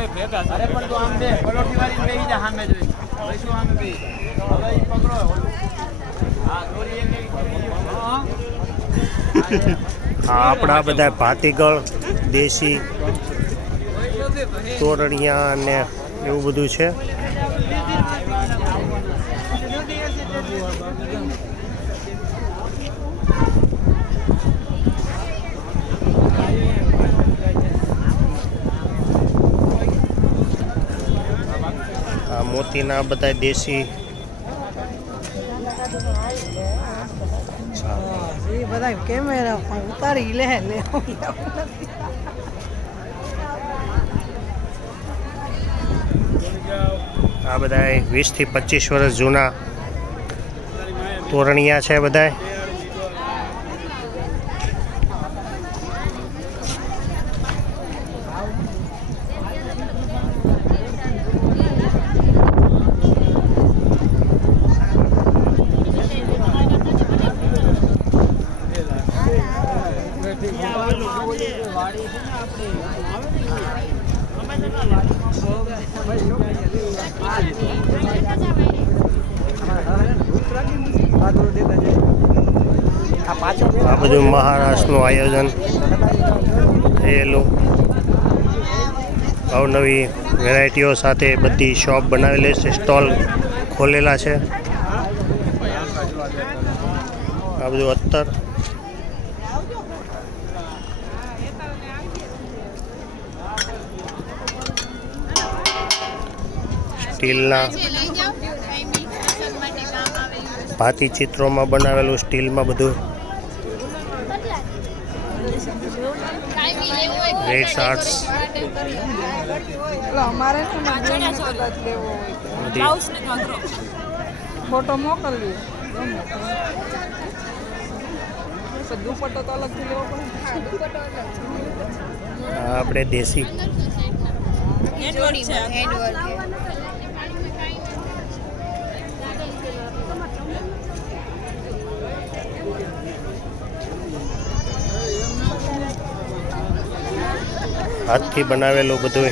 ભાઈ ભેગા અરે પણ તું આમ બે પલોઠી વાળી બેહી જા સામે જોઈ શું આમ બે હવે ઈ પકડો હા દોરી એક આપણા બધા ભાતીગળ દેશી તોરણિયા અને એવું બધું છે. આ મોતીના બધા દેશી બધા કેમેરા ઉતારી લે આ બધા 20 થી 25 વર્ષ જૂના તોરણિયા છે બધા. આ બધું મહારાષ્ટ્રનું આયોજન થયેલું અવનવી વેરાયટીઓ સાથે બધી શોપ બનાવેલી છે, સ્ટોલ ખોલેલા છે. આ બધું અત્તર સ્ટીલના ભાતી ચિત્રોમાં બનાવેલું સ્ટીલમાં બધું રેડ શાર્ટ્સ ફોટો મોકલવી દુપટ્ટો તો અલગથી લેવો પડે. આપણે દેશી હાથથી બનાવેલું બધું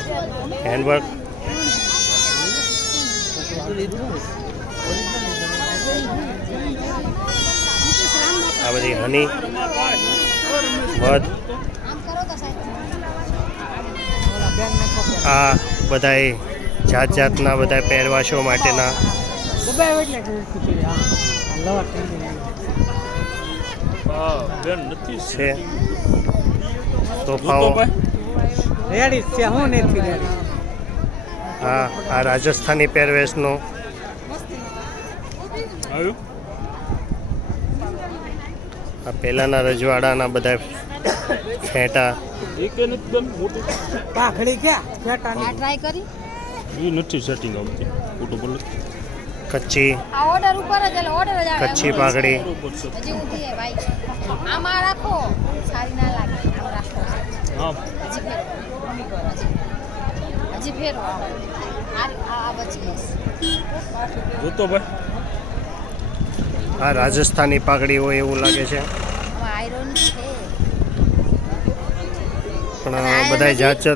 હેન્ડવર્ક. આ બધી હની મધ આ બધાય જાત જાતના બધા પહેરવાશો માટેના છે તોફાઓ. હા આ રાજસ્થાની પહેરવેશનું આ પહેલાંના રજવાડાના બધા ફેંટા કચ્છી કચ્છી પાઘડી આ રાજસ્થાની પાઘડી હોય એવું લાગે છે પણ બધા જાત છે.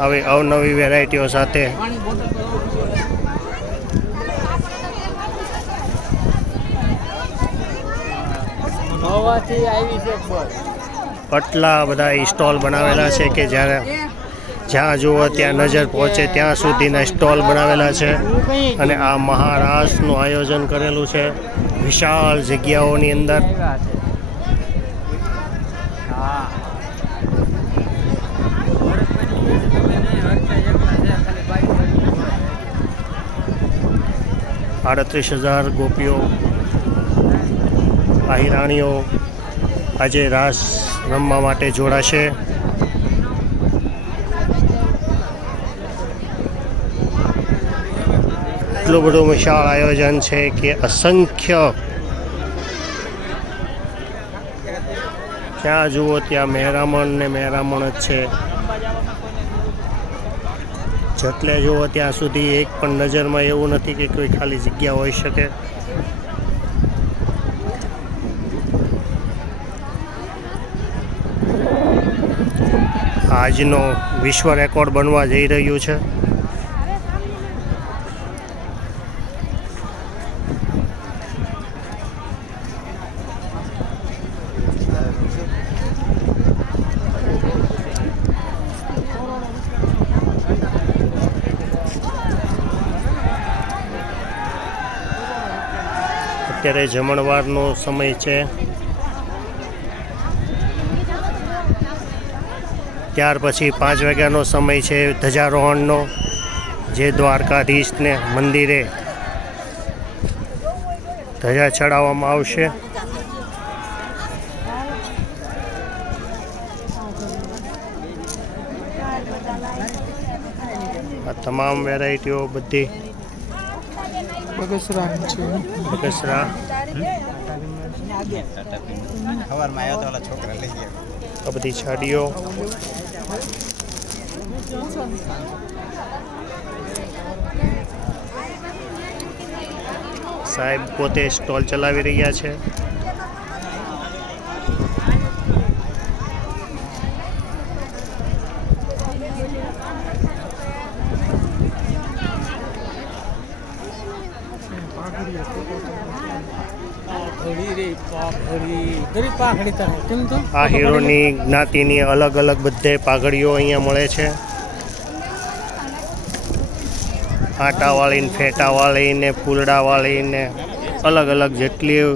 હવે અવનવી વેરાયટીઓ સાથે કેટલા બધા સ્ટોલ બનાવેલા છે કે જ્યાં જુઓ ત્યાં નજર પહોંચે ત્યાં સુધીના સ્ટોલ બનાવેલા છે. અને આ મહારાષ્ટ્રનું આયોજન કરેલું છે વિશાળ જગ્યાઓની અંદર. $38,000 ગોપીઓ આહિરાણીઓ આજે રાસ રમવા માટે જોડાશે. એટલું બધું વિશાળ આયોજન છે કે અસંખ્ય જ્યાં જુઓ ત્યાં મહેરામણ ને મહેરામણ જ છે. જેટલે જુઓ ત્યાં સુધી એક પણ નજરમાં એવું નથી કે કોઈ ખાલી જગ્યા હોઈ શકે. આજનો વિશ્વ રેકોર્ડ બનવા જઈ રહ્યું છે. અત્યારે જમણવારનો સમય છે. ત્યાર પછી 5 વાગ્યાનો સમય છે ધ્વજારોહણનો, જે દ્વારકાધીશને મંદિરે ધજા ચડાવવામાં આવશે. આ તમામ વેરાયટીઓ બધી બગસરા આ બધી છાડીઓ. સાહેબ પોતે સ્ટોલ ચલાવી રહ્યા છે. આ હીરોની જ્ઞાતિની અલગ અલગ બધે પાઘડીઓ અહીંયા મળે છે. આટાવાળી ને ફેટાવાળી ને ફૂલડાવાળી ને અલગ અલગ જેટલી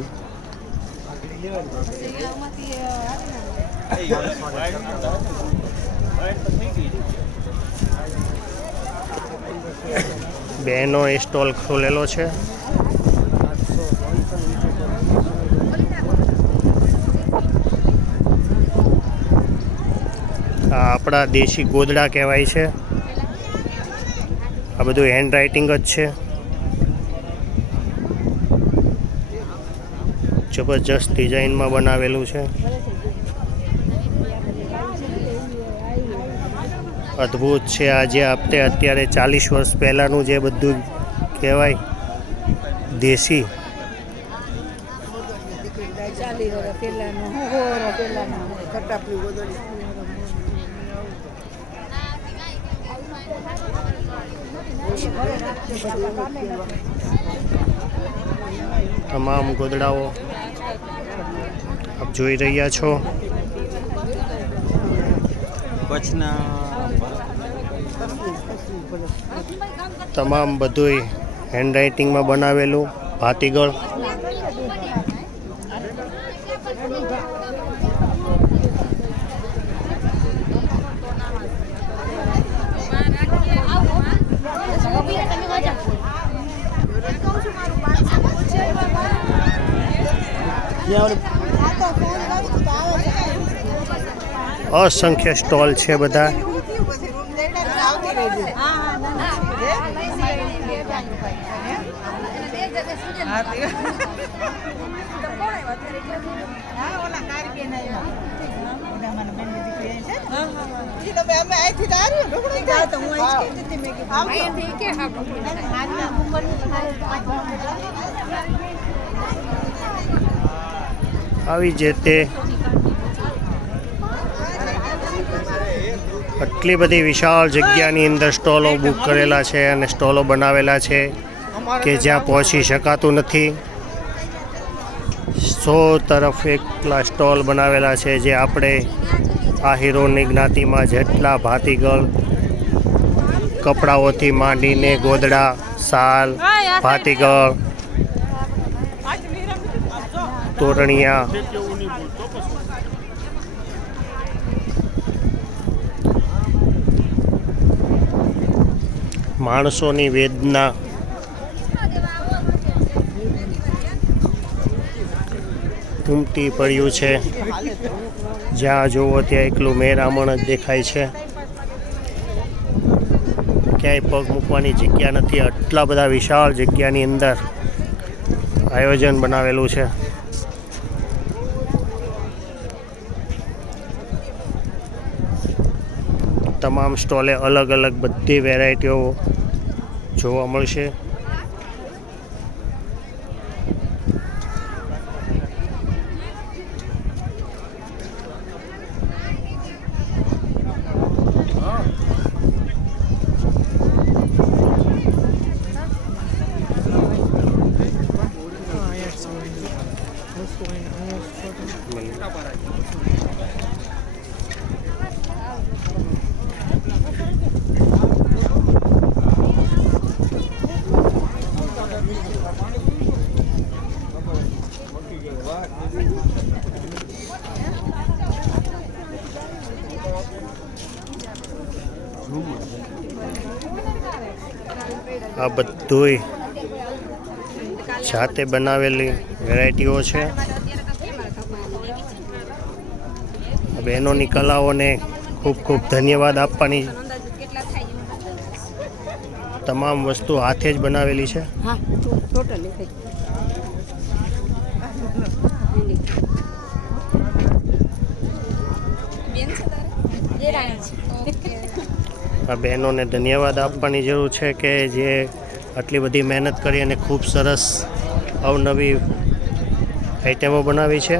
બહેનો એ સ્ટોલ ખોલેલો છે. આ આપણા દેશી ગોદડા કહેવાય છે. આ બધું હેન્ડ રાઇટિંગ જ છે. જબરજસ્ત ડિઝાઇનમાં બનાવેલું છે. અદ્ભુત છે. આજે આપણે અત્યારે 40 વર્ષ પહેલાંનું જે બધું કહેવાય દેશી, તમામ ગોદડાઓ આપ જોઈ રહ્યા છો. તમામ બધું હેન્ડ રાઇટિંગમાં બનાવેલું ભાતીગળ. અસંખ્ય સ્ટોલ છે બધા. આવી જે તે આટલી બધી વિશાળ જગ્યાની અંદર સ્ટોલો બુક કરેલા છે અને સ્ટોલો બનાવેલા છે કે જ્યાં પહોંચી શકાતું નથી. 100 તરફ એકલા સ્ટોલ બનાવેલા છે જે આપણે આ હીરોની જ્ઞાતિમાં જેટલા ભાતીગળ કપડાઓથી માંડીને ગોદડા, શાલ, ભાતીગળ, તોરણિયા, માણસોની વેદના, ઉમટી પડ્યું છે. જ્યાં જુઓ ત્યાં એકલું મહેરામણ જ દેખાય છે. ક્યાંય પગ મૂકવાની જગ્યા નથી. આટલા બધા વિશાળ જગ્યાની અંદર આયોજન બનાવેલું છે. તમામ સ્ટોલે અલગ અલગ બધી વેરાયટીઓ જોવા મળશે. આ બધુંય જાતે બનાવેલી વેરાયટીઓ છે. બહેનોની કલાઓને ખૂબ ખૂબ ધન્યવાદ આપવાની. તમામ વસ્તુ હાથે જ બનાવેલી છે. હા ટોટલી આ બહેનોને ધન્યવાદ આપવાની જરૂર છે કે જે આટલી બધી મહેનત કરી અને ખૂબ સરસ અવનવી આઈટમો બનાવી છે.